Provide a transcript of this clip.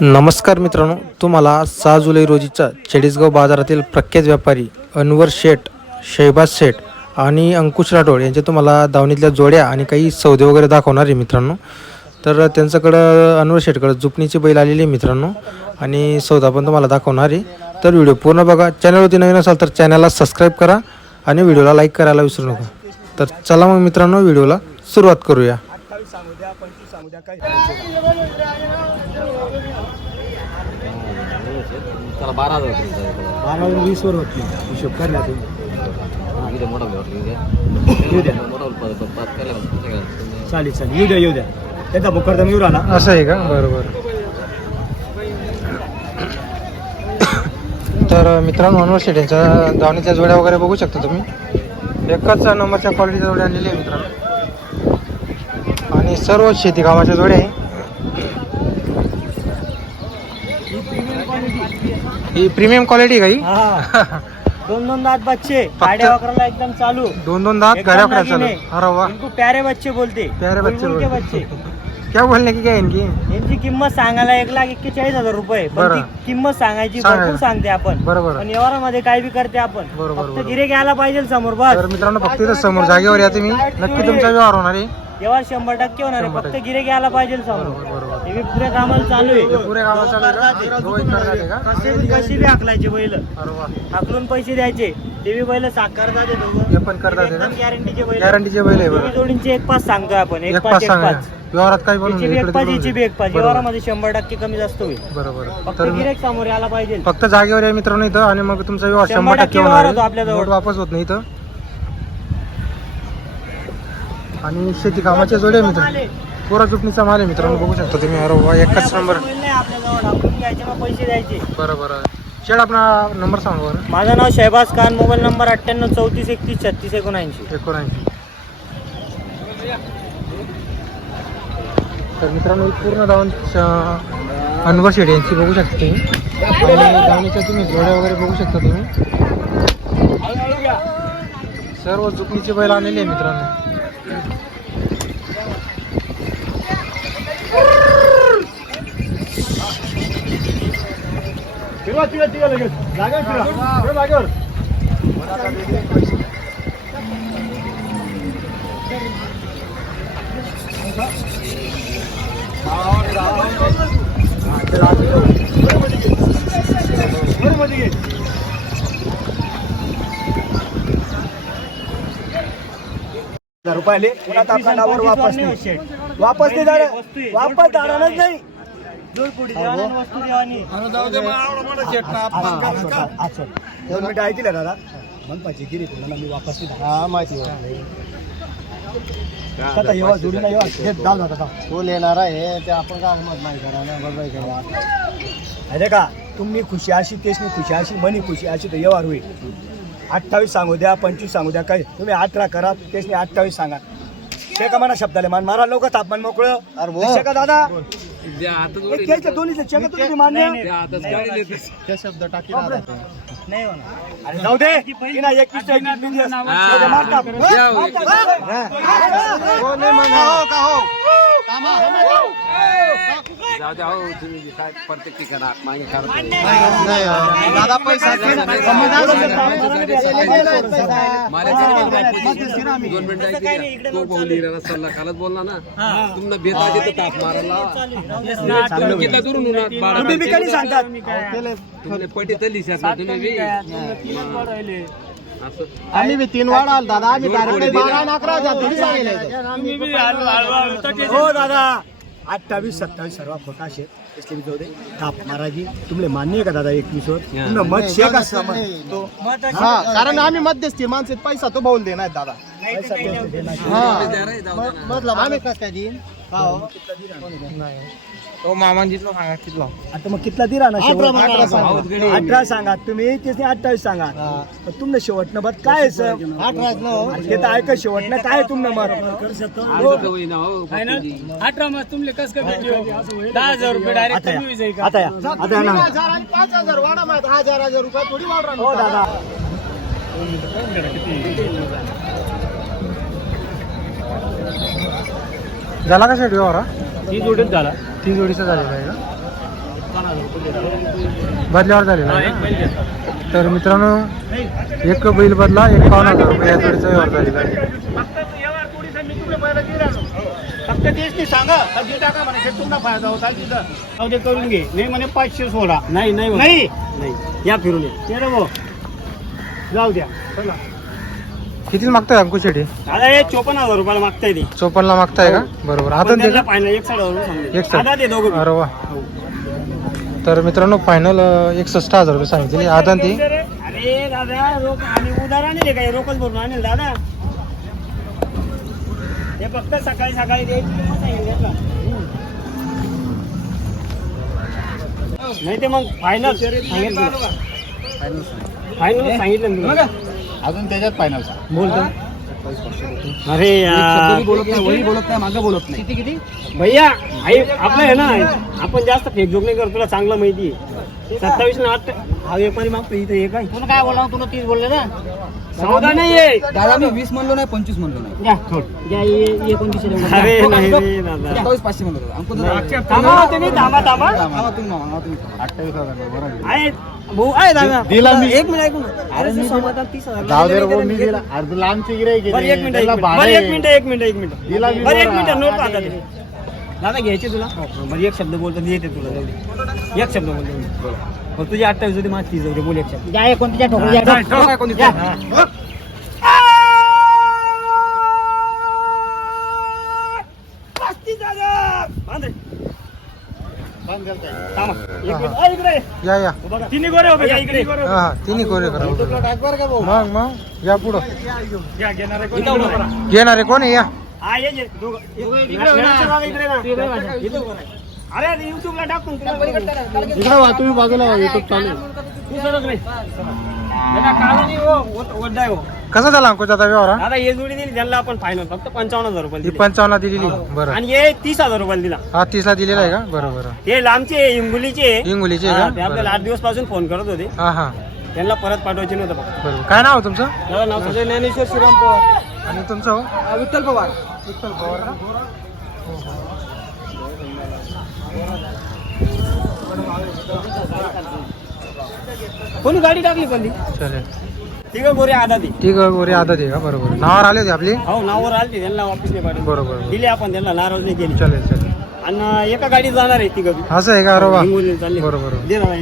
नमस्कार मित्रांनो तुम्हाला सहा जुलै रोजीचा चाळीसगाव बाजारातील प्रख्यात व्यापारी अनवर शेठ शहबाज शेठ आणि अंकुश राठोड यांच्या तुम्हाला दावणीतल्या जोड्या आणि काही सौदे वगैरे दाखवणार आहे मित्रांनो. तर त्यांच्याकडं अनवर शेठकडं जुपणीची बैल आलेली आहे मित्रांनो आणि सौदा पण तुम्हाला दाखवणार आहे. तर व्हिडिओ पूर्ण बघा. चॅनलवरती नवीन असाल तर चॅनलला सबस्क्राईब करा आणि व्हिडिओला लाईक करायला विसरू नका. तर चला मग मित्रांनो व्हिडिओला सुरुवात करूया. बारा होती हिशोब. येऊ द्या? चालेल चालेल. येऊ द्या येऊ द्या. त्याचा मुखरदम येऊ राहिला. असं आहे का? बरं. तर मित्रांनो अनवर शेट यांच्या दावणीच्या जोड्या वगैरे बघू शकता तुम्ही. एकाच नंबरच्या क्वालिटीच्या जोड्या आणलेल्या आहे मित्रांनो. आणि सर्व शेती कामाच्या जोड्या आहे ही प्रीमियम क्वालिटी काही दोन दोन दात बच्चे. अकराला एकदम चालू. दोन दोन दात नवीन चालू. अरे वा. प्यारे बच्चे बोलते. प्यारे बच्चे. बच्चे. क्या बोलणे की काय इनकी? यांची किंमत सांगायला एक लाख एक्केचाळीस हजार रुपये पण बरं. ती किंमत सांगायची. भरपूर सांगते आपण. बरोबर. पण व्यवहारामध्ये काय बी करते आपण. बरोबर, फक्त बरोबर. गिरे घ्यायला पाहिजे समोर बस. तर मित्रांनो फक्त इथं समोर जागेवर या तुम्ही. नक्की तुमचा व्यवहार होणार आहे. व्यवहार शंभर टक्के होणार आहे. फक्त. गिरे घ्यायला पाहिजे समोर. बरोबर बरोबर. हे बी पुऱ्या कामाला चालू आहे. पुरे आहे का? कसे बी कशी बी हाकलायचे बैल. हाकलून पैसे द्यायचे. ते बी बैल साकार जाते हे पण करतात? गॅरंटीचे बैल. गॅरंटीचे बैल आहे दोन्ही बरं जोडींचे एक पाच सांगतोय आपण. एक एक पाच पाच एक सांगा. पाच व्यवहारात काही बनवून याची बी घ्या, एक इकडे पाच तिकडे याची बी एक पाच बरोबर. व्यवहारामध्ये शंभर टक्के कमी जास्त होईल. बरोबर. फक्त तर गिरेक समोर यायला पाहिजे. फक्त जागेवर आहे मित्रांनो इथं आणि मग तुमचा व्यवहार शंभर टक्के व्यवहार होणार होतो आपल्याजवळ. नोट वापस होत नाही इथं. आणि शेती कामाच्या जोडे मित्र. पुरा चुपणीचा माल आहे मित्रांनो बघू शकता तुम्ही. अरे वा एकच नंबर. पैसे द्यायचे. बरं बरं. शेड आपला नंबर सांगा बरं. माझं नाव शहबाज खान मोबाईल नंबर अठ्ठ्याण्णव चौतीस एकतीस छत्तीस एकोणऐंशी. एकोणऐंशी. तर मित्रांनो पूर्ण धावून अनवर शेड यांची बघू शकता तुम्ही. आणि तुम्ही जोड्या वगैरे बघू शकता तुम्ही. सर्व जुकणीचे बैल आणलेले आहे मित्रांनो. फिरवा तिला तिला लगेच जागा फिरा जागेवर मध्ये रुपयाले वापस नाही. वापस नाही झालं वापस जाणारच नाही. दोन मिनिटं ऐकले दादा. मनपाची गिरी कोणाला मी वापस नाही हा माहिती आता येवा जोडी ना येवा. हे जाऊ दादा तो येणार आहे ते आपण काय मत नाही करा ना बघाय करा अरे का तुम्ही खुशी अशी तेच खुशी अशी मनी खुशी अशी तर व्यवहार होईल अठ्ठावीस सांगू द्या पंचवीस सांगू द्या काय तुम्ही अठरा करा तेच अठ्ठावीस सांगा. ते का म्हणा शब्दाले मान. मारा लोक तापमान मोकळं. अरे वो. दिसतं का दादा दोन्हीचं चेक तुम्ही मान्य? शब्द. नाही होणार. अरे जाऊ दे. की नाही एकवीस एकवीस बिंदियस. जाऊ. द्या हो. हो. हो, हो? हो. हो तुम्ही काय प्रत्येक ठिकाणी मागे हो. दादा पैसा दोन मिनिटं तो सल्ला कालच बोलला ना तुम्हाला भेट आली तर ताप मारायला किती दुरून बारा तुम्ही पटी तली तुम्ही आम्ही बी तीन वाढ आलो दादा. आम्ही बारा आणि अकरा हजार थोडी सांगितलं हो दादा. अठ्ठावीस सत्तावीस सर्व खोटा शे इसलिए भी जाऊ दे. ताप महाराजी. तुमले मान्य आहे का दादा एकवीस वर? मत तो हा कारण आम्ही मध्यस्थी माणसे पैसा तो भाऊल देणार दादा. पैसा देणार. हा. आम्ही कसं काय देईन? हो? नाही. तो मामांजीतला सांगा कितला आता मग कितला दिला ना शेवट? अठरा सांगा. अठरा सांगा. तुम्ही त्याने अठ्ठावीस सांगा. तुमनं शेवटनं मत काय आहे, सर? अठरा ते तर ऐका शेवटनं काय आहे तुमनं मत? हो. अठरा मग तुमले कस काय दहा हजार रुपये डायरेक्ट आता आता ना. पाच हजार वाढा माहीत हजार हजार रुपये थोडी वाढ हो दादा. झाला का शेट व्यवहार? हा? ती जोडीच झाला. ती जोडीचा झालेला आहे का? बदल्यावर झालेला आहे का? तर मित्रांनो एक बैल बदला एक पावणे हजार रुपये या जोडीचा व्यवहार झालेला आहे. फक्त तेच नाही सांगा. टाका म्हणे तुमचा फायदा होता तिथं. जाऊ दे करून घे. नाही म्हणे पाचशे सोडा. नाही नाही होत. नाही. नाही. या फिरून ये. ते रे भाऊ. जाऊ द्या. चला. किती मागताय अंकुश शेट्टी? आता हे चोपन्न हजार रुपयाला मागताय ते. चोपन्नला मागताय का? बरोबर. आता ते का? फायनल एक साडे हजार साठ. आता ते दोघं अरे वा. तर मित्रांनो फायनल एकसष्ट हजार रुपये सांगितले. आता ती? अरे दादा रोख आणि उधार आणले काय रोकच भरून आणेल दादा. हे फक्त सकाळी सकाळी द्यायची किंमत सांगितली. नाही ते मग फायनल सांगितलं. फायनल सांगितलं तुला. अजून त्याच्यात फायनल बोलतो. अरे यार. बोलत नाही वही बोलत नाही मागं बोलत नाही. किती किती? भैया आई आपलं आहे ना आपण जास्त फेक जोक नाही करतो तुला चांगलं माहिती आहे. सत्तावीस ना आठ हा व्यापारी मागतो इथं एक आहे तुला काय बोला तुला तीस बोलले ना? चौदा नाही दादा मी वीस म्हणलो नाही पंचवीस म्हणलो नाही. रुपये. अरे नाही रे दादा. सत्तावीस पाचशे म्हणलो. थांबा हो तुम्ही थांबा थांबा. मामा तुम्ही. अठ्ठावीस हजार आहे. भाऊ आहे दादा. दिला मी. एक मिनिट ऐकून अरे समाधान तीस हजार. जाऊ दे रे भाऊ, मी दिला अर्ध लांबची गिराईक बरं एक मिनिट एक मिनिट. बरं एक मिनिट एक मिनिट एक मिनिट. दिला मी बरं एक बरं. मिनिट नोट आता ते. दादा घ्यायचे तुला? बरं एक शब्द बोलतो मी येते तुला जाऊ दे. एक शब्द बोलतो मी तुझी अठ्ठावीस होती माझी तीस होती बोल एक शब्द. ठेवा काय कोणी ठेवा. पस्तीस हजार. बांध रे. थांबा. एक मिनिट. ये. या या बघा. तिन्ही गोरे उभे करा, हा हा तिन्ही कोरे करा मग मग या पुढं घ्या, घेणार कोणी? इकडे करा. घेणारे कोण आहे या हा ये ये. दोघं. इकडे. इकडे. अरे युट्यूबला टाकून इकडे वा तुम्ही बाजूला वा युट्यूब चालू आहे. तू सरक रे हो आहे हो कसा झाला अंकुश आता व्यवहार हा? दादा हे जोडी दिली त्यांना आपण फायनल फक्त पंचावन्न हजार रुपये ही दिले. पंचावन्न दिलेली. बरं. आणि हे तीस हजार रुपये दिला. हा तीसला दिलेला आहे का? बरं बरं. हे लांबचे हिंगोलीचे हिंगोलीचे हा, का? ते आपल्याला आठ दिवसपासून फोन करत होते. हा हा. त्यांना परत पाठवायचे नव्हतं बरोबर काय नाव आहे तुमचं? नाव सांगा. ज्ञानेश्वर श्रीराम पवार. आणि तुमचं हो? विठ्ठल पवार. विठ्ठल पवार का? कोणी गाडी टाकली पण ती चालेल ठीक आहे गोरे आधा ती ठीक आहे गोरे आदत आहे का? बरोबर. नावावर आले होते आपली? हो नावावर आली त्यांना ऑफिसने पाठवली. बरोबर. दिले आपण त्यांना नाराज नाही केली. चालेल चालेल आणि एका गाडीत जाणार आहे ती गबी असं आहे का? अरे वा. चालली. बरोबर बरोबर. दे ना